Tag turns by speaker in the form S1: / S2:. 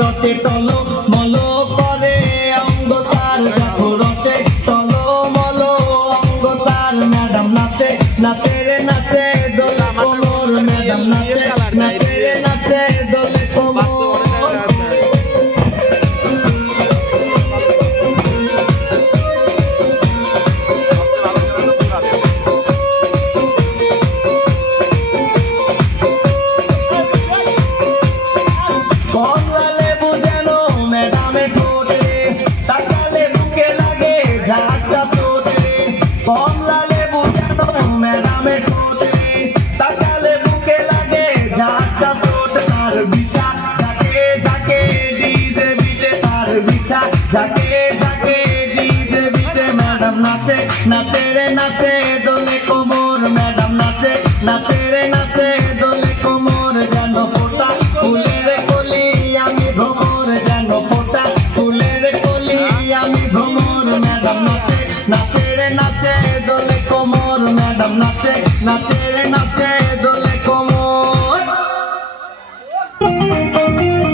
S1: রসে টল মল করে অঙ্গ তার দেখো রসে টল মল অঙ্গ তার ম্যাডাম নাচে নাচে রে নাচে দোলা মোর ম্যাডাম নাচে নাচে রে ঝাঁকে ঝাঁকে ডিজে বিটে ম্যাডাম নাচে নাচে রে, নাচে দোলে কোমর, ম্যাডাম নাচে নাচে রে, নাচে দোলে কোমর, যেন ফোটা ফুলের কলি আমি ভ্রমর, যেন ফোটা কলি আমি ভ্রমর, ম্যাডাম নাচে নাচে রে, নাচে দোলে কোমর, ম্যাডাম নাচে নাচে রে, নাচে